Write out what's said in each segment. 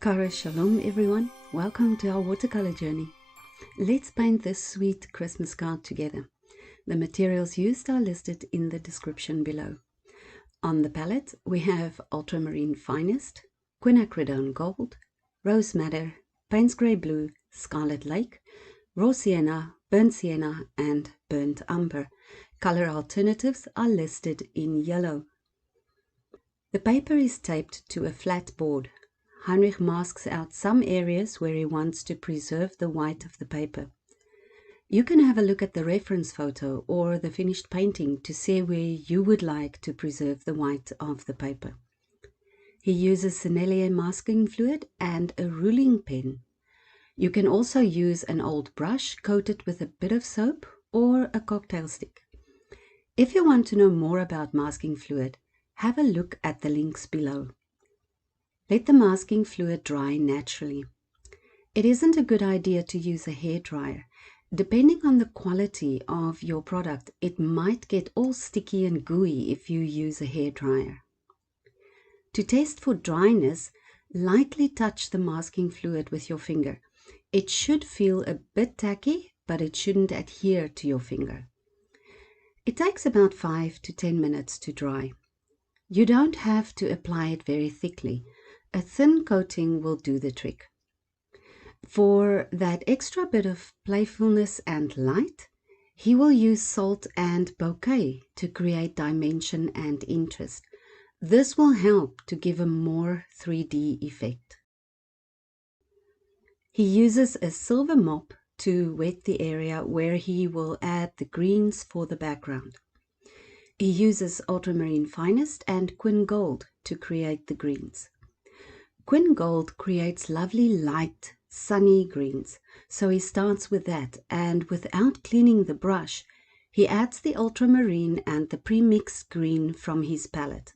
Kara Shalom everyone, welcome to our watercolor journey. Let's paint this sweet Christmas card together. The materials used are listed in the description below. On the palette we have Ultramarine Finest, Quinacridone Gold, Rosemary, Payne's Grey Blue, Scarlet Lake, Raw Sienna, Burnt Sienna and Burnt Umber. Color alternatives are listed in yellow. The paper is taped to a flat board. Heinrich masks out some areas where he wants to preserve the white of the paper. You can have a look at the reference photo or the finished painting to see where you would like to preserve the white of the paper. He uses Sennelier masking fluid and a ruling pen. You can also use an old brush coated with a bit of soap or a cocktail stick. If you want to know more about masking fluid, have a look at the links below. Let the masking fluid dry naturally. It isn't a good idea to use a hairdryer. Depending on the quality of your product, it might get all sticky and gooey if you use a hairdryer. To test for dryness, lightly touch the masking fluid with your finger. It should feel a bit tacky, but it shouldn't adhere to your finger. It takes about 5 to 10 minutes to dry. You don't have to apply it very thickly. A thin coating will do the trick. For that extra bit of playfulness and light, he will use salt and bokeh to create dimension and interest. This will help to give a more 3D effect. He uses a silver mop to wet the area where he will add the greens for the background. He uses Ultramarine Finest and Quin Gold to create the greens. Quin Gold creates lovely light, sunny greens, so he starts with that, and without cleaning the brush, he adds the ultramarine and the pre-mixed green from his palette.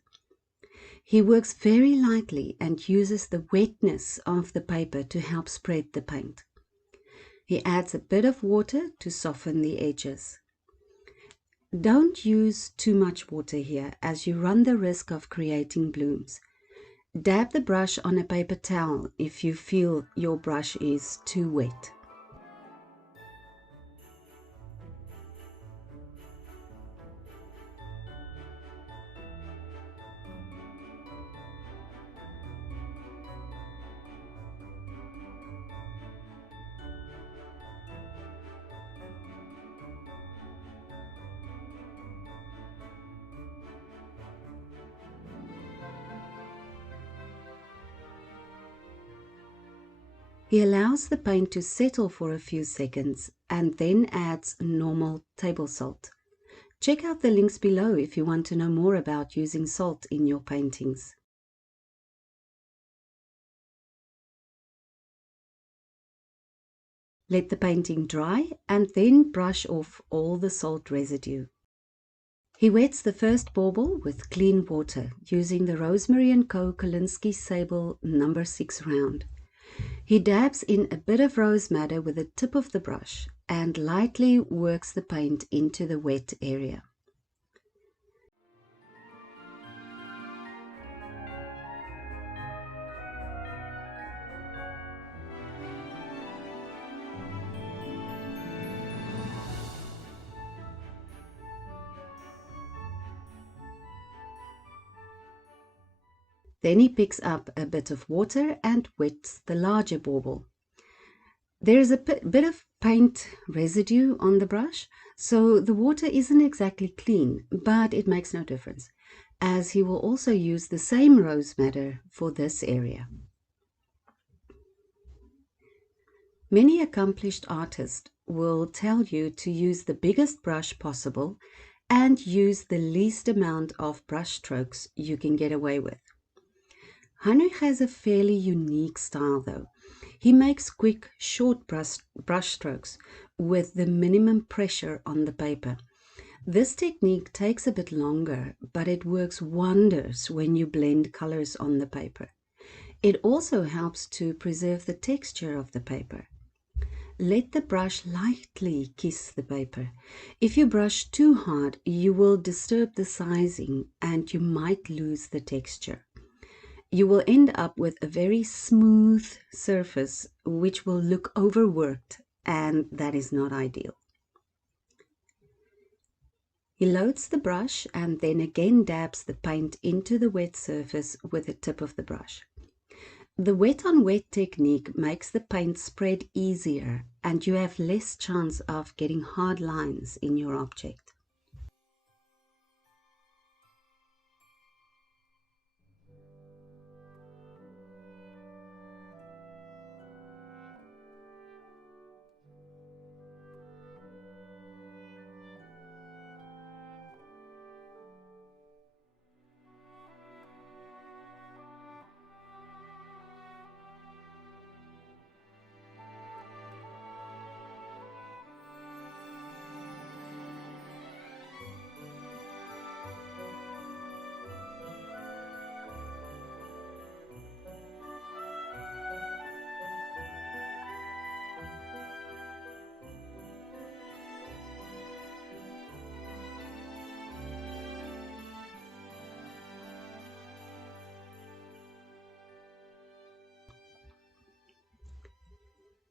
He works very lightly and uses the wetness of the paper to help spread the paint. He adds a bit of water to soften the edges. Don't use too much water here, as you run the risk of creating blooms. Dab the brush on a paper towel if you feel your brush is too wet. He allows the paint to settle for a few seconds and then adds normal table salt. Check out the links below if you want to know more about using salt in your paintings. Let the painting dry and then brush off all the salt residue. He wets the first bauble with clean water using the Rosemary & Co. Kolinsky Sable No. 6 round. He dabs in a bit of rose madder with the tip of the brush and lightly works the paint into the wet area. Then he picks up a bit of water and wets the larger bauble. There is a bit of paint residue on the brush, so the water isn't exactly clean, but it makes no difference, as he will also use the same rose madder for this area. Many accomplished artists will tell you to use the biggest brush possible and use the least amount of brush strokes you can get away with. Heinrich has a fairly unique style though. He makes quick, short brush strokes with the minimum pressure on the paper. This technique takes a bit longer, but it works wonders when you blend colors on the paper. It also helps to preserve the texture of the paper. Let the brush lightly kiss the paper. If you brush too hard, you will disturb the sizing and you might lose the texture. you will end up with a very smooth surface which will look overworked, and that is not ideal. He loads the brush and then again dabs the paint into the wet surface with the tip of the brush. The wet on wet technique makes the paint spread easier and you have less chance of getting hard lines in your object.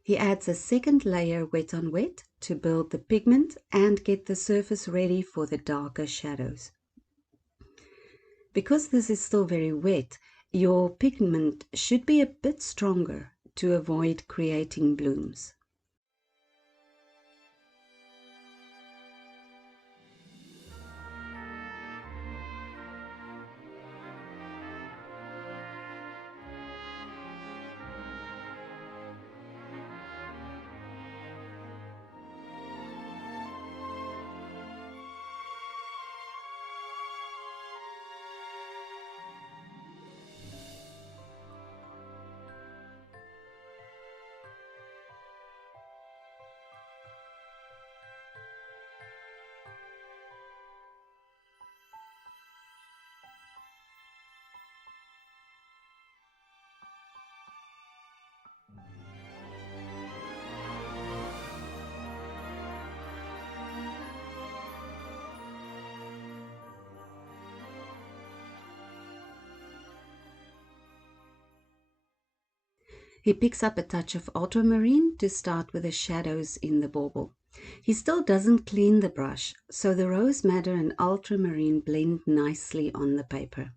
He adds a second layer wet on wet to build the pigment and get the surface ready for the darker shadows. Because this is still very wet, your pigment should be a bit stronger to avoid creating blooms. He picks up a touch of ultramarine to start with the shadows in the bauble. He still doesn't clean the brush, so the rose madder and ultramarine blend nicely on the paper.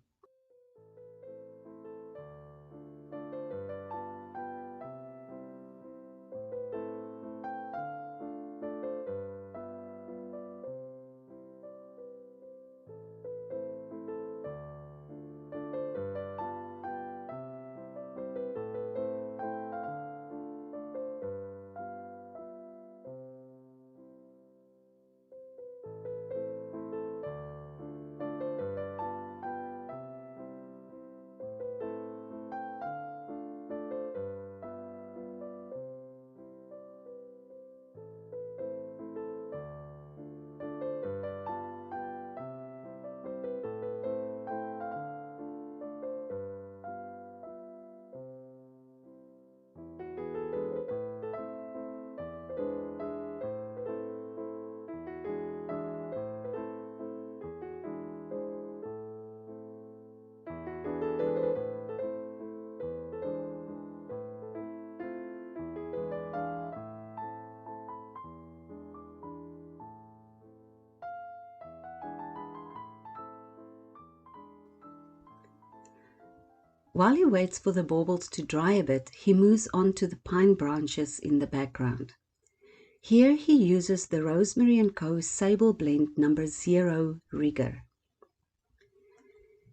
While he waits for the baubles to dry a bit, he moves on to the pine branches in the background. Here he uses the Rosemary & Co. Sable blend number 0 rigger.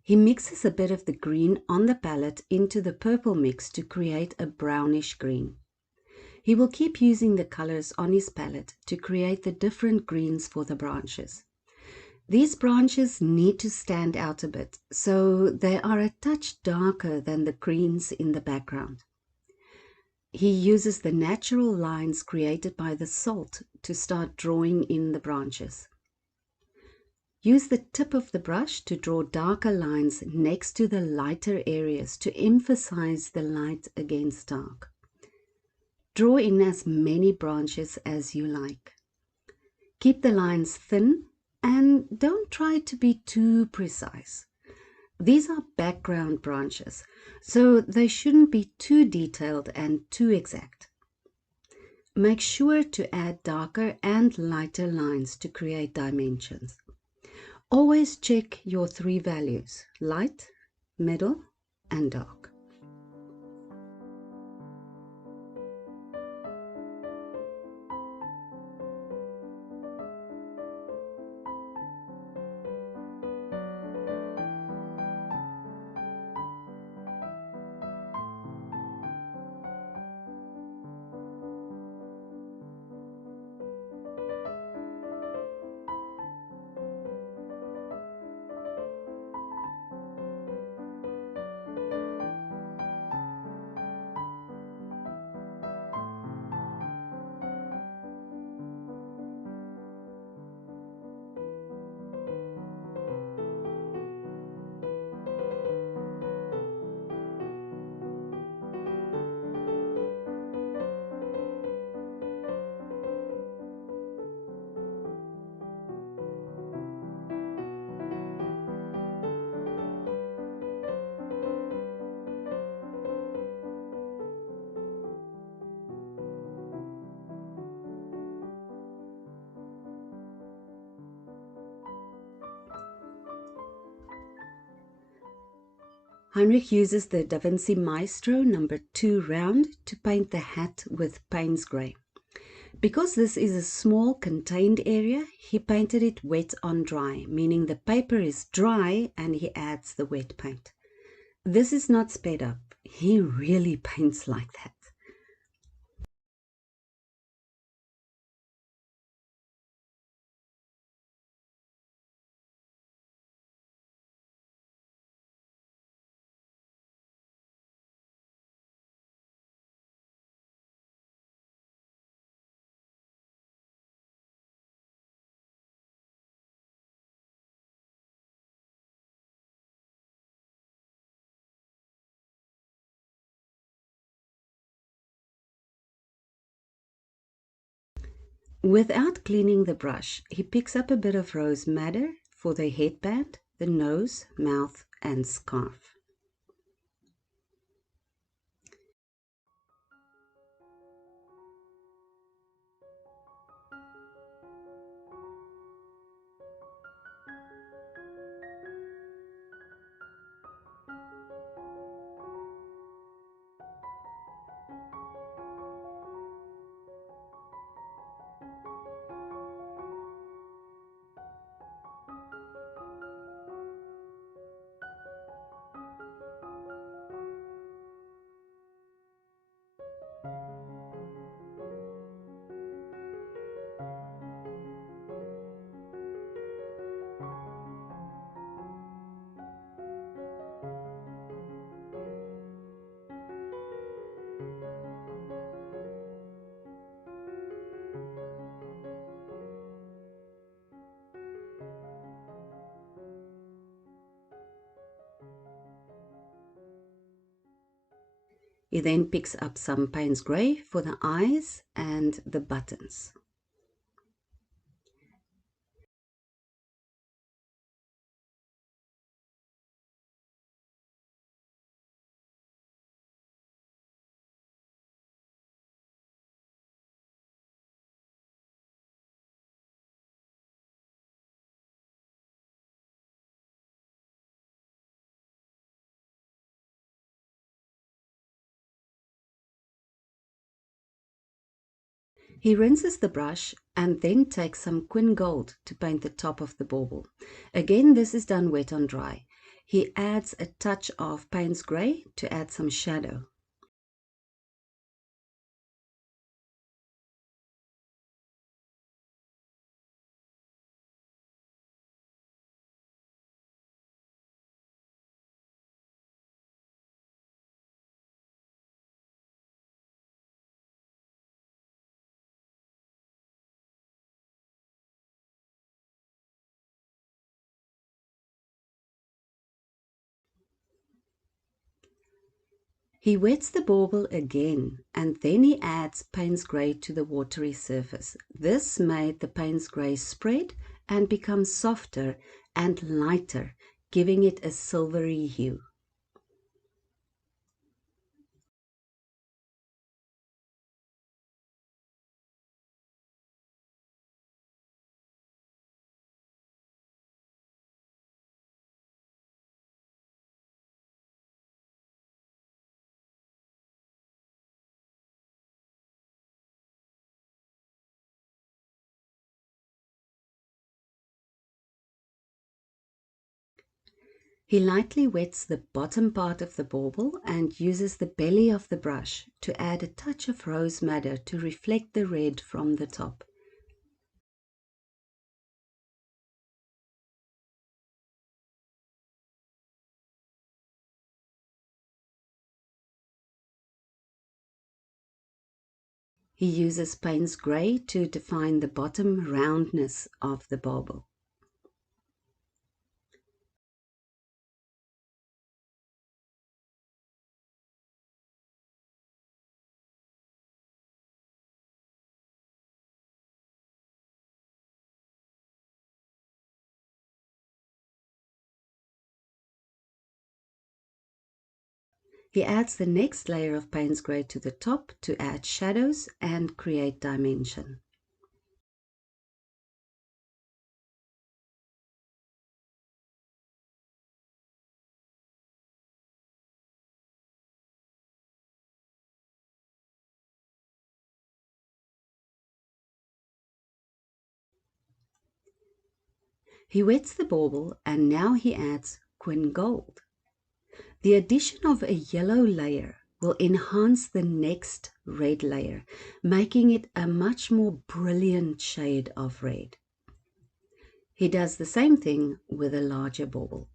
He mixes a bit of the green on the palette into the purple mix to create a brownish green. He will keep using the colors on his palette to create the different greens for the branches. These branches need to stand out a bit, so they are a touch darker than the greens in the background. He uses the natural lines created by the salt to start drawing in the branches. Use the tip of the brush to draw darker lines next to the lighter areas to emphasize the light against dark. Draw in as many branches as you like. Keep the lines thin and don't try to be too precise. These are background branches, so they shouldn't be too detailed and too exact. Make sure to add darker and lighter lines to create dimensions. Always check your three values: light, middle, and dark. Heinrich uses the Vinci Maestro number 2 round to paint the hat with Payne's grey. Because this is a small contained area, he painted it wet on dry, meaning the paper is dry and he adds the wet paint. This is not sped up. He really paints like that. Without cleaning the brush, he picks up a bit of rose madder for the headband, the nose, mouth, and scarf. He then picks up some Payne's grey for the eyes and the buttons. He rinses the brush and then takes some Quin Gold to paint the top of the bauble. Again, this is done wet on dry. He adds a touch of Payne's grey to add some shadow. He wets the bauble again and then he adds Payne's grey to the watery surface. This made the Payne's grey spread and become softer and lighter, giving it a silvery hue. He lightly wets the bottom part of the bauble and uses the belly of the brush to add a touch of rose madder to reflect the red from the top. He uses Payne's Gray to define the bottom roundness of the bauble. He adds the next layer of Payne's Gray to the top to add shadows and create dimension. He wets the bauble and now he adds Quin Gold. The addition of a yellow layer will enhance the next red layer, making it a much more brilliant shade of red. He does the same thing with a larger bauble.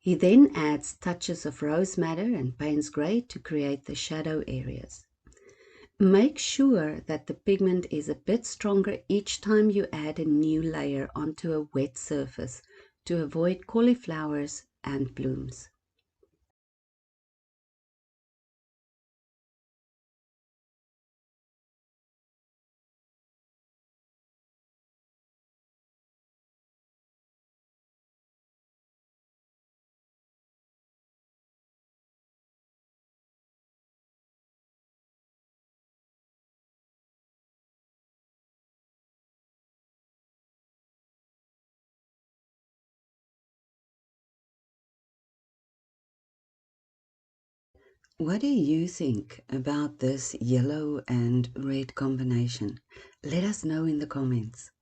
He then adds touches of rose madder and Payne's Gray to create the shadow areas. Make sure that the pigment is a bit stronger each time you add a new layer onto a wet surface to avoid cauliflowers and blooms. What do you think about this yellow and red combination? Let us know in the comments.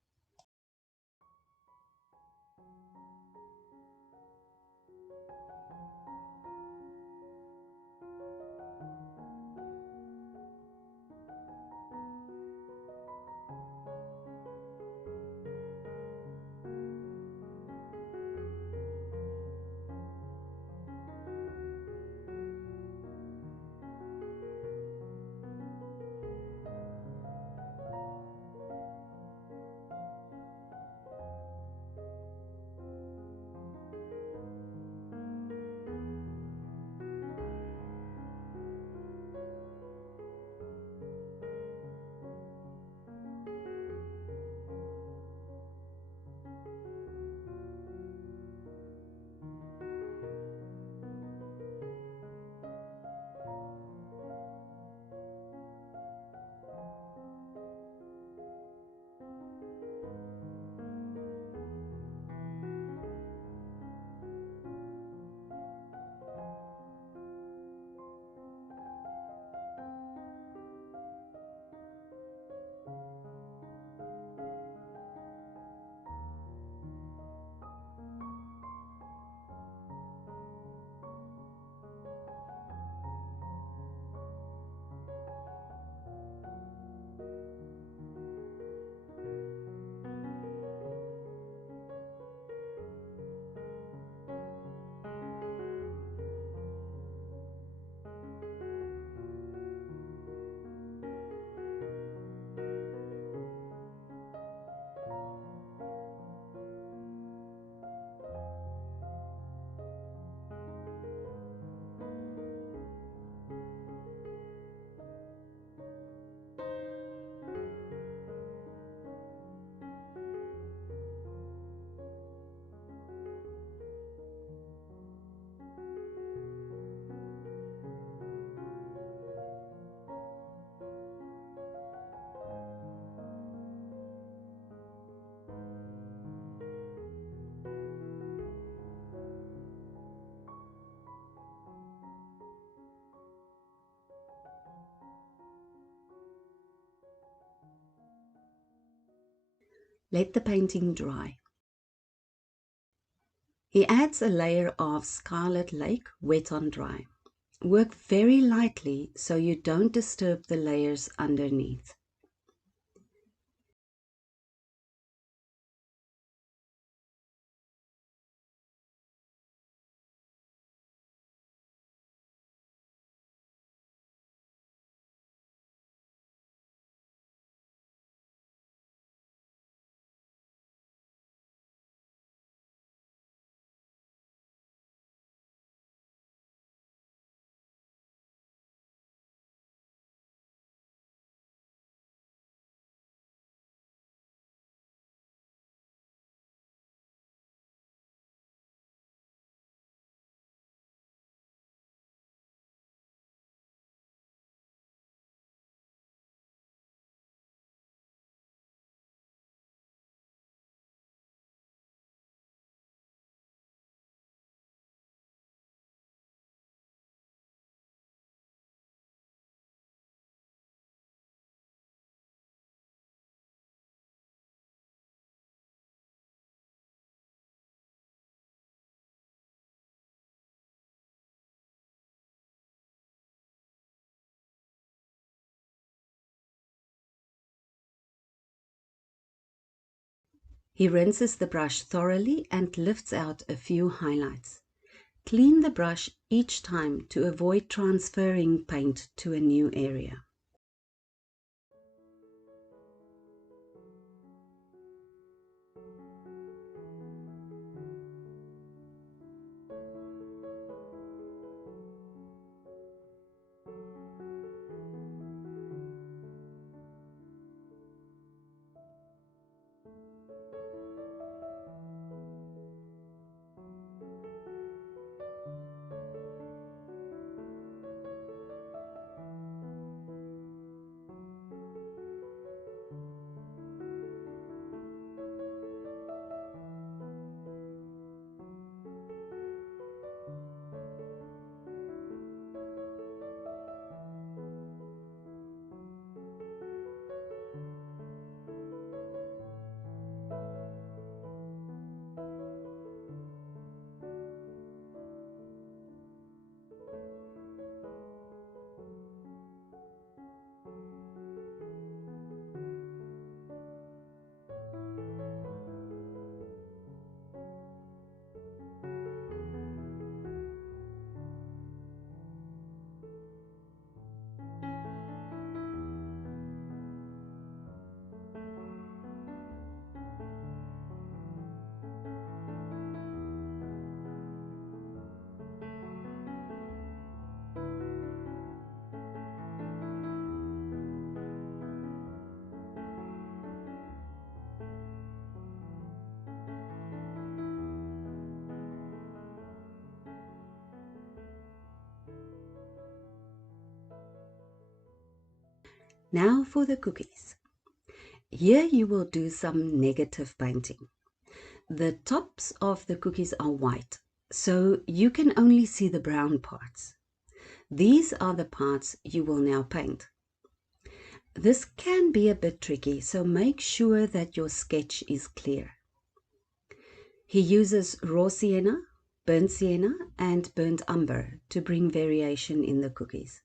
Let the painting dry. He adds a layer of Scarlet Lake, wet on dry. Work very lightly so you don't disturb the layers underneath. He rinses the brush thoroughly and lifts out a few highlights. Clean the brush each time to avoid transferring paint to a new area. Now for the cookies. Here you will do some negative painting. The tops of the cookies are white, so you can only see the brown parts. These are the parts you will now paint. This can be a bit tricky, so make sure that your sketch is clear. He uses raw sienna, burnt sienna, and burnt umber to bring variation in the cookies.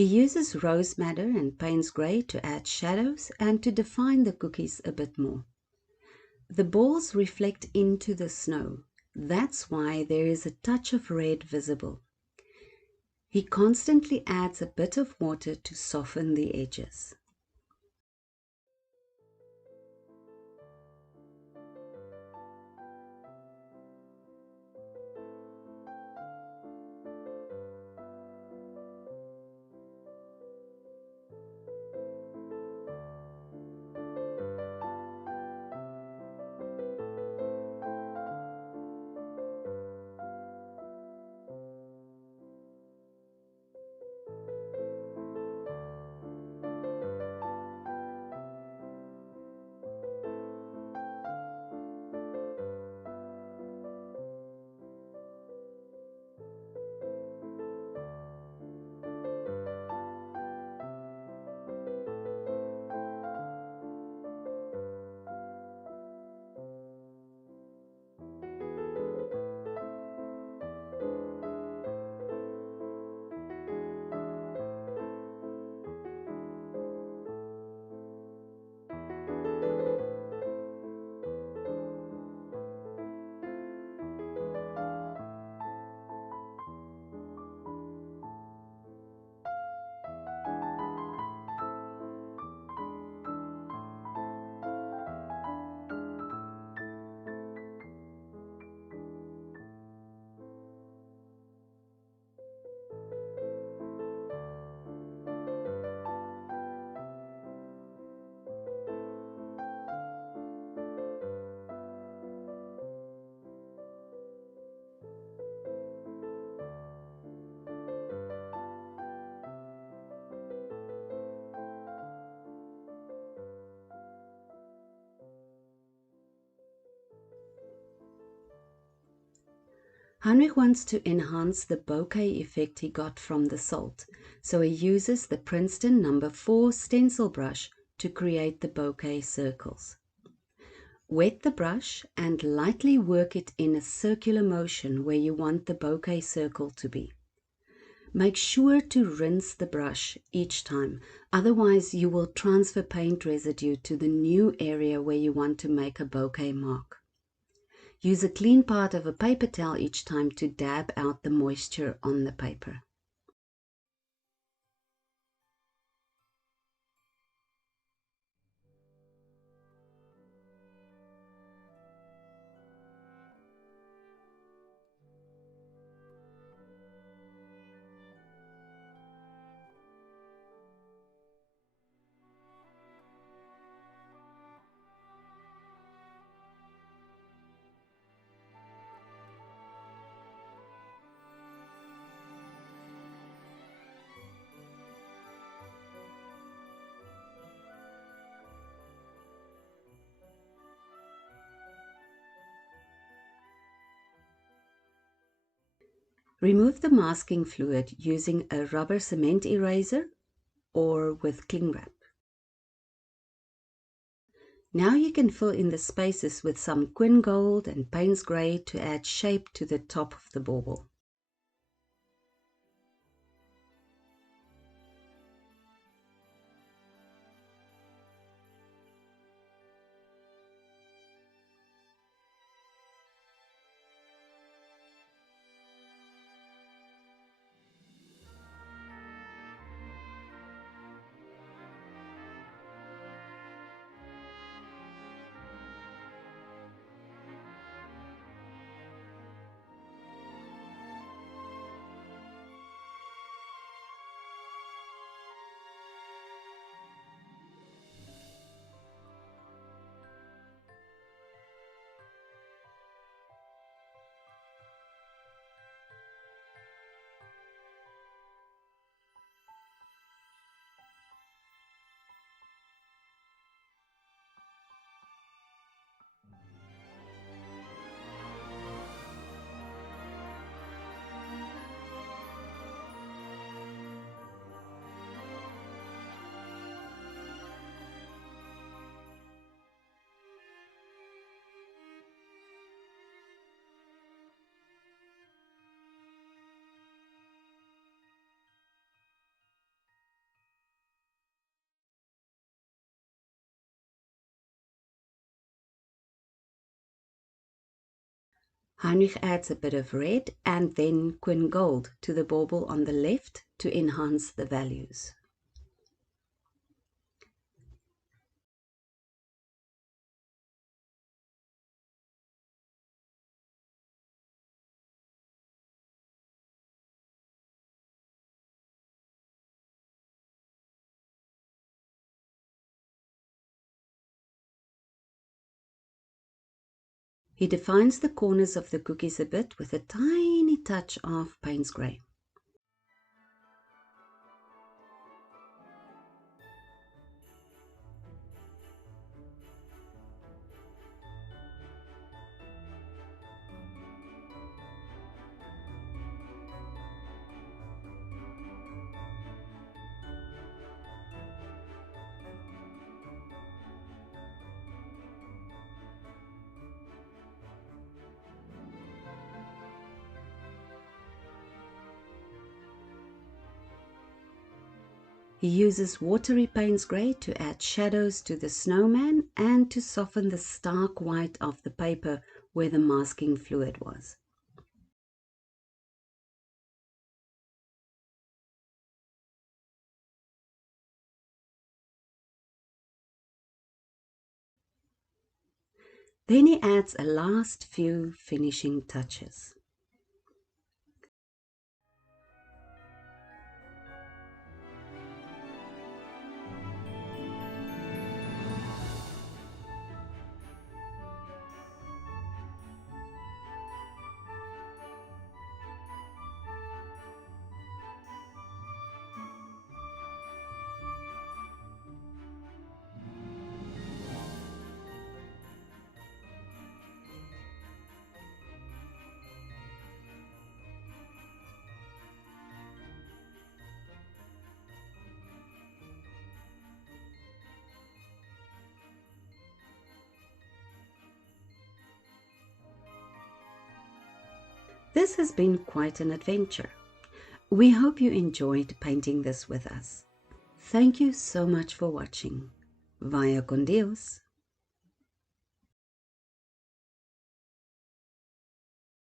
He uses rose madder and Payne's grey to add shadows and to define the cookies a bit more. The balls reflect into the snow. That's why there is a touch of red visible. He constantly adds a bit of water to soften the edges. Heinrich wants to enhance the bokeh effect he got from the salt, so he uses the Princeton No. 4 stencil brush to create the bokeh circles. Wet the brush and lightly work it in a circular motion where you want the bokeh circle to be. Make sure to rinse the brush each time, otherwise you will transfer paint residue to the new area where you want to make a bokeh mark. Use a clean part of a paper towel each time to dab out the moisture on the paper. Remove the masking fluid using a rubber cement eraser or with cling wrap. Now you can fill in the spaces with some Quin Gold and Payne's Grey to add shape to the top of the bauble. Heinrich adds a bit of red and then Quin Gold to the bauble on the left to enhance the values. He defines the corners of the cookies a bit with a tiny touch of Payne's grey. He uses watery Payne's grey to add shadows to the snowman and to soften the stark white of the paper where the masking fluid was. Then he adds a last few finishing touches. This has been quite an adventure. We hope you enjoyed painting this with us. Thank you so much for watching. Vaya con Dios.